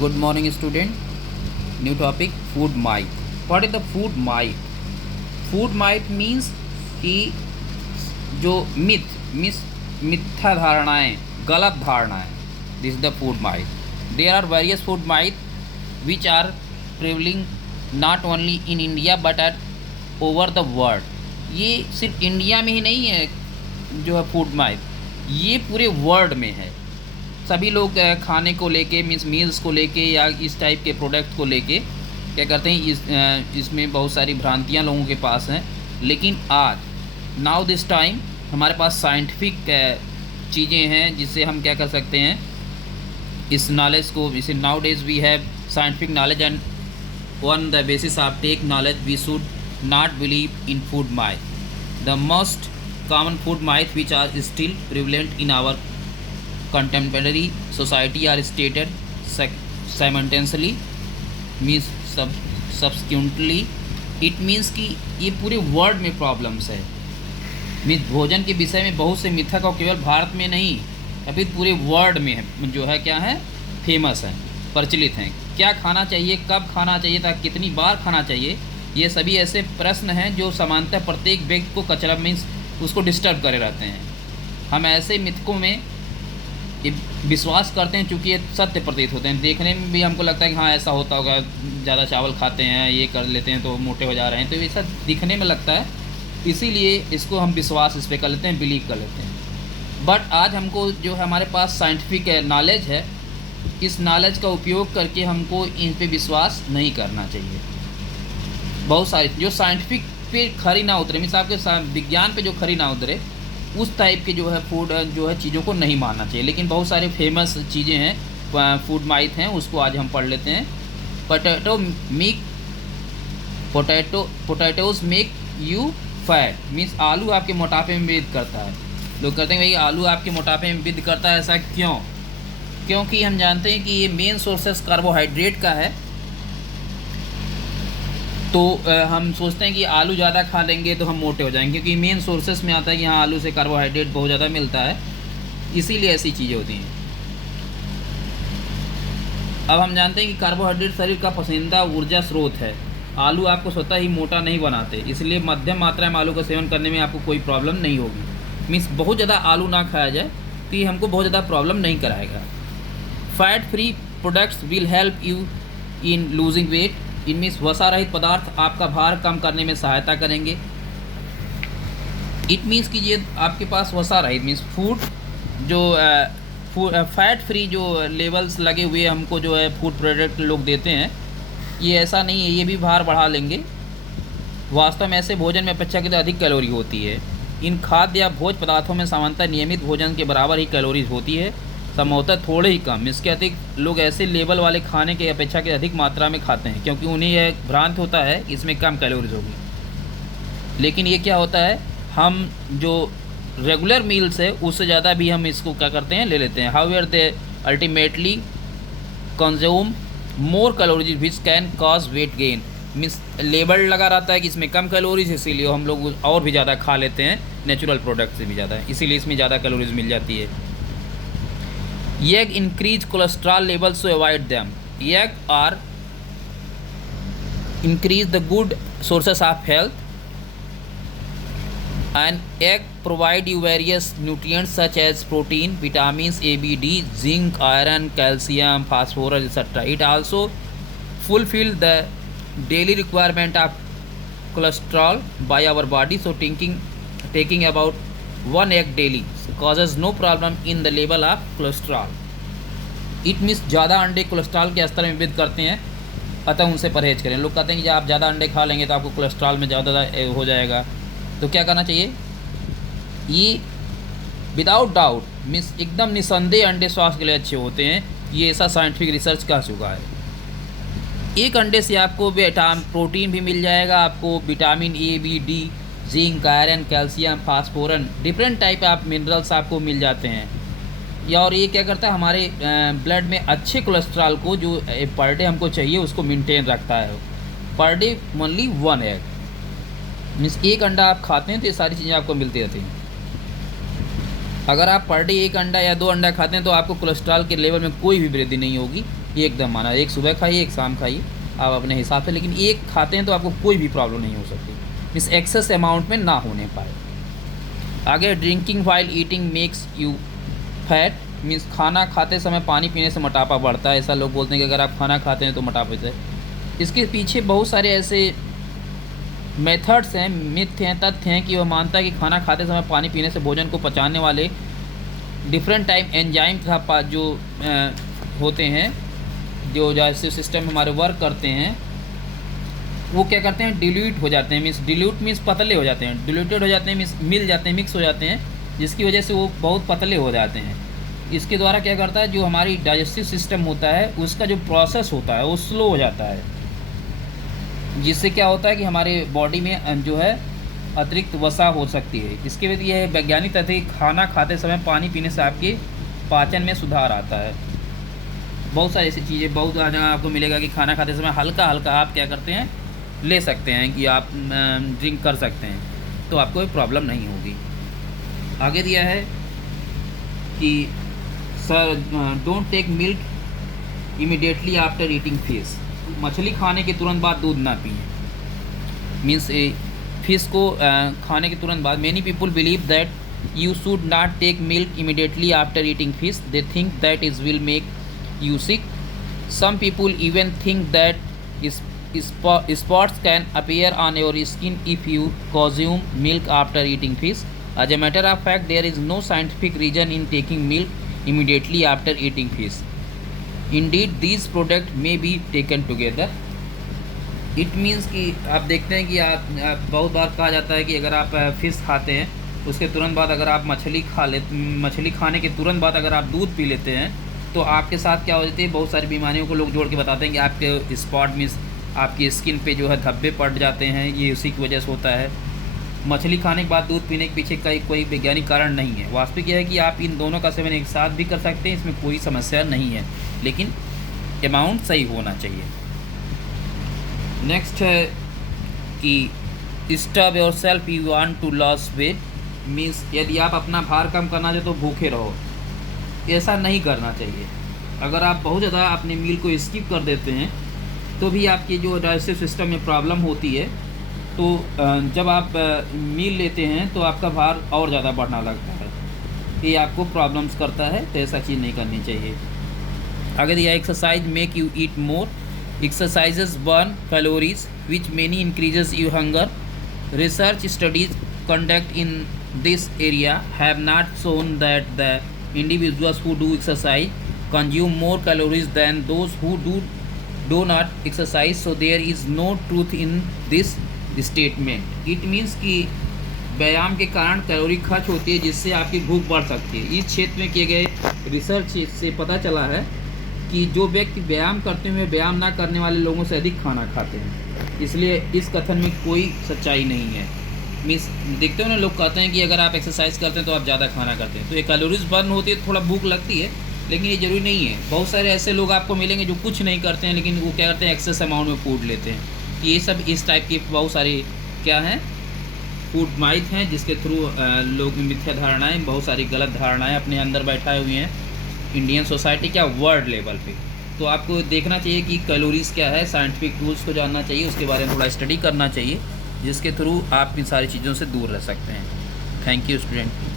Good morning, student. New topic: food myth. What is the food myth? Food myth means कि जो मिथ्या धारणाएं, गलत धारणाएं. This is the food myth. There are various food myth which are prevailing not only in India but at over the world. ये सिर्फ India में ही नहीं है जो है फूड माइथ, ये पूरे वर्ल्ड में है. सभी लोग खाने को लेके मील्स को लेके या इस टाइप के प्रोडक्ट को लेके क्या करते हैं, इसमें बहुत सारी भ्रांतियाँ लोगों के पास हैं. लेकिन आज नाउ दिस टाइम हमारे पास साइंटिफिक चीज़ें हैं जिससे हम क्या कर सकते हैं, इस नॉलेज को. इसे nowadays we have scientific knowledge and on the basis of tech knowledge we should not believe in food myth. The most common food myth which are still prevalent in our contemporary society are stated simultaneously means subsequently. It means कि ये पूरे world में problems है. Means भोजन के विषय में बहुत से मिथक और केवल भारत में नहीं या फिर पूरे वर्ल्ड में है, जो है क्या है, फेमस है, प्रचलित हैं. क्या खाना चाहिए, कब खाना चाहिए था, कितनी बार खाना चाहिए, ये सभी ऐसे प्रश्न हैं जो सामान्यतः प्रत्येक व्यक्ति को कचरा मीन्स उसको डिस्टर्ब करे रहते हैं. हम ऐसे मिथकों में विश्वास करते हैं चूँकि ये सत्य प्रतीत होते हैं. देखने में भी हमको लगता है कि हाँ ऐसा होता होगा, ज़्यादा चावल खाते हैं, ये कर लेते हैं तो मोटे हो जा रहे हैं, तो ऐसा दिखने में लगता है, इसीलिए इसको हम विश्वास इस पर कर लेते हैं, बिलीव कर लेते हैं. बट आज हमको जो हमारे पास साइंटिफिक नॉलेज है, इस नॉलेज का उपयोग करके हमको इन पर विश्वास नहीं करना चाहिए. बहुत सारी जो साइंटिफिक पे खरी ना उतरे, मीन्स आपके विज्ञान पे जो खरी ना उतरे, उस टाइप के जो है फूड जो है चीज़ों को नहीं मानना चाहिए. लेकिन बहुत सारे फेमस चीज़ें हैं, फूड माइथ हैं, उसको आज हम पढ़ लेते हैं. Potatoes make you fat means आलू आपके मोटापे में वृद्धि करता है. लोग कहते हैं भाई आलू आपके मोटापे में वृद्धि करता है, ऐसा क्यों? क्योंकि हम जानते हैं कि ये मेन सोर्सेस कार्बोहाइड्रेट का है. तो हम सोचते हैं कि आलू ज़्यादा खा लेंगे तो हम मोटे हो जाएंगे, क्योंकि मेन सोर्सेस में आता है कि हाँ आलू से कार्बोहाइड्रेट बहुत ज़्यादा मिलता है, इसीलिए ऐसी चीज़ें होती हैं. अब हम जानते हैं कि कार्बोहाइड्रेट शरीर का पसंदीदा ऊर्जा स्रोत है. आलू आपको स्वतः ही मोटा नहीं बनाते, इसलिए मध्यम मात्रा में आलू का सेवन करने में आपको कोई प्रॉब्लम नहीं होगी. मीन्स बहुत ज़्यादा आलू ना खाया जाए तो ये हमको बहुत ज़्यादा प्रॉब्लम नहीं कराएगा. Fat free products will help you in losing weight. इनमें वसा रहित पदार्थ आपका भार कम करने में सहायता करेंगे. इट मीन्स कि ये आपके पास वसा रहित मीन्स फूड जो फैट फ्री जो लेवल्स लगे हुए हमको जो है फूड प्रोडक्ट लोग देते हैं, ये ऐसा नहीं है ये भी भार बढ़ा लेंगे. वास्तव में ऐसे भोजन में अपेक्षाकृत अधिक कैलोरी होती है. इन खाद्य या भोज पदार्थों में सामान्यतः नियमित भोजन के बराबर ही कैलोरीज होती है, संभवतः थोड़े ही कम. इसके अधिक लोग ऐसे लेवल वाले खाने के अपेक्षा के अधिक मात्रा में खाते हैं, क्योंकि उन्हें यह भ्रांत होता है इसमें कम कैलोरीज होगी. लेकिन ये क्या होता है, हम जो रेगुलर मील्स है उससे ज़्यादा भी हम इसको क्या करते हैं, ले लेते हैं. However they ultimately consume more calories which can cause weight gain. Means label लगा रहता है कि इसमें कम कैलोरीज, इसीलिए हम लोग और भी ज़्यादा खा लेते हैं नेचुरल प्रोडक्ट से भी ज़्यादा, इसीलिए इसमें ज़्यादा कैलोरीज मिल जाती है. Egg increase cholesterol levels, so avoid them. Egg are increase the good sources of health, and egg provide you various nutrients such as protein, vitamins A, B, D, zinc, iron, calcium, phosphorus, etc. It also fulfill the daily requirement of cholesterol by our body. So taking about one egg daily causes no problem in the level of cholesterol. It means ज़्यादा अंडे cholesterol के स्तर में वृद्धि करते हैं, अतः उनसे परहेज करें. लोग कहते हैं कि आप ज़्यादा अंडे खा लेंगे तो आपको कोलेस्ट्रॉल में ज़्यादा हो जाएगा, तो क्या करना चाहिए, ये विदाउट डाउट मीन्स एकदम निसंदेह अंडे स्वास्थ्य के लिए अच्छे होते हैं. ये ऐसा साइंटिफिक रिसर्च कह चुका है. एक अंडे से आपको प्रोटीन भी मिल जाएगा, आपको vitamin A, B, D, zinc, iron, calcium, phosphorus, different type of minerals आपको मिल जाते हैं. और ये क्या करता है, हमारे ब्लड में अच्छे कोलेस्ट्रॉल को जो पर डे हमको चाहिए उसको मेंटेन रखता है. Per day only one egg means एक अंडा आप खाते हैं तो ये सारी चीज़ें आपको मिलती रहती हैं. अगर आप पर डे एक अंडा या दो अंडा खाते हैं तो आपको कोलेस्ट्रॉल के लेवल में कोई भी वृद्धि नहीं होगी. एकदम माना, एक सुबह खाइए एक शाम खाइए आप अपने हिसाब से, लेकिन एक खाते हैं तो आपको कोई भी प्रॉब्लम नहीं हो सकती, मीन्स एक्सेस अमाउंट में ना होने पाए। आगे drinking while eating makes you fat, means खाना खाते समय पानी पीने से मोटापा बढ़ता है। ऐसा लोग बोलते हैं कि अगर आप खाना खाते हैं तो मोटापे से, इसके पीछे बहुत सारे ऐसे मेथड्स हैं, मिथ हैं, तथ्य हैं कि वह मानता है कि खाना खाते समय पानी पीने से भोजन को पचाने वाले डिफरेंट टाइप एंजाइम का जो होते हैं, जो डाइजेस्टिव सिस्टम में हमारे वर्क करते हैं, वो क्या करते हैं, डिल्यूट हो जाते हैं। मीन्स डिल्यूट मीन्स पतले हो जाते हैं, डिल्यूटेड हो जाते हैं मीन्स मिल जाते हैं, मिक्स हो जाते हैं, जिसकी वजह से वो बहुत पतले हो जाते हैं। इसके द्वारा क्या करता है, जो हमारी डाइजेस्टिव सिस्टम होता है उसका जो प्रोसेस होता है वो स्लो हो जाता है, जिससे क्या होता है कि हमारे बॉडी में जो है अतिरिक्त वसा हो सकती है। इसके बाद ये वैज्ञानिक तथ्य कि खाना खाते समय पानी पीने से आपके पाचन में सुधार आता है। बहुत सारी ऐसी चीज़ें बहुत जगह आपको मिलेगा कि खाना खाते समय हल्का हल्का आप क्या करते हैं, ले सकते हैं कि आप ड्रिंक कर सकते हैं, तो आपको कोई प्रॉब्लम नहीं होगी। आगे दिया है कि sir don't take milk immediately after eating fish, मछली खाने के तुरंत बाद दूध ना पिए। मीन्स फिश को खाने के तुरंत बाद, many people believe that you should not take milk immediately after eating fish, they think that is will make you sick. Some people even think that spots can appear on your skin if you consume milk after eating fish. As a matter of fact, there is no scientific reason in taking milk immediately after eating fish. Indeed, these products may be taken together. It means कि आप देखते हैं कि आप बहुत बार कहा जाता है कि अगर आप फिश खाते हैं उसके तुरंत बाद अगर आप मछली खाने के तुरंत बाद अगर आप दूध पी लेते हैं तो आपके साथ क्या हो जाती है, बहुत सारी बीमारियों को लोग जोड़ के बताते हैं कि आपके स्पॉट मीन्स आपकी स्किन पे जो है धब्बे पड़ जाते हैं, ये उसी की वजह से होता है। मछली खाने के बाद दूध पीने के पीछे कोई वैज्ञानिक कारण नहीं है। वास्तविक यह है कि आप इन दोनों का सेवन एक साथ भी कर सकते हैं, इसमें कोई समस्या नहीं है, लेकिन अमाउंट सही होना चाहिए। नेक्स्ट है कि stop yourself you want to loss weight, means यदि आप अपना भार कम करना चाहते तो भूखे रहो, ऐसा नहीं करना चाहिए। अगर आप बहुत ज़्यादा अपने मील को स्किप कर देते हैं तो भी आपकी जो डाइजेस्टिव सिस्टम में प्रॉब्लम होती है, तो जब आप मील लेते हैं तो आपका भार और ज़्यादा बढ़ना लगता है, ये आपको प्रॉब्लम्स करता है, तो ऐसा चीज़ नहीं करनी चाहिए। आगे दिया exercise make you eat more, exercises burn calories which many increases you hunger, research studies conduct in this area have not shown that the individuals who do exercise consume more calories than those who do not exercise, so there is no truth in this statement. It means कि व्यायाम के कारण calorie खर्च होती है जिससे आपकी भूख बढ़ सकती है। इस क्षेत्र में किए गए रिसर्च से पता चला है कि जो व्यक्ति व्यायाम करते हुए व्यायाम ना करने वाले लोगों से अधिक खाना खाते हैं, इसलिए इस कथन में कोई सच्चाई नहीं है। मीन्स देखते हो ना, लोग कहते हैं कि अगर आप एक्सरसाइज करते हैं तो आप ज़्यादा खाना करते हैं, तो ये कैलोरीज बर्न होती है, थोड़ा भूख लगती है, लेकिन ये ज़रूरी नहीं है। बहुत सारे ऐसे लोग आपको मिलेंगे जो कुछ नहीं करते हैं लेकिन वो क्या करते हैं, एक्सेस अमाउंट में फूड लेते हैं। ये सब इस टाइप की बहुत सारी क्या हैं, फूड माइथ हैं, जिसके थ्रू लोग मिथ्या धारणाएँ, बहुत सारी गलत धारणाएँ अपने अंदर बैठाए हुए हैं इंडियन सोसाइटी क्या वर्ल्ड लेवल पे। तो आपको देखना चाहिए कि कैलोरीज़ क्या है, साइंटिफिक टूल्स को जानना चाहिए, उसके बारे में थोड़ा स्टडी करना चाहिए, जिसके थ्रू आप इन सारी चीज़ों से दूर रह सकते हैं। Thank you student.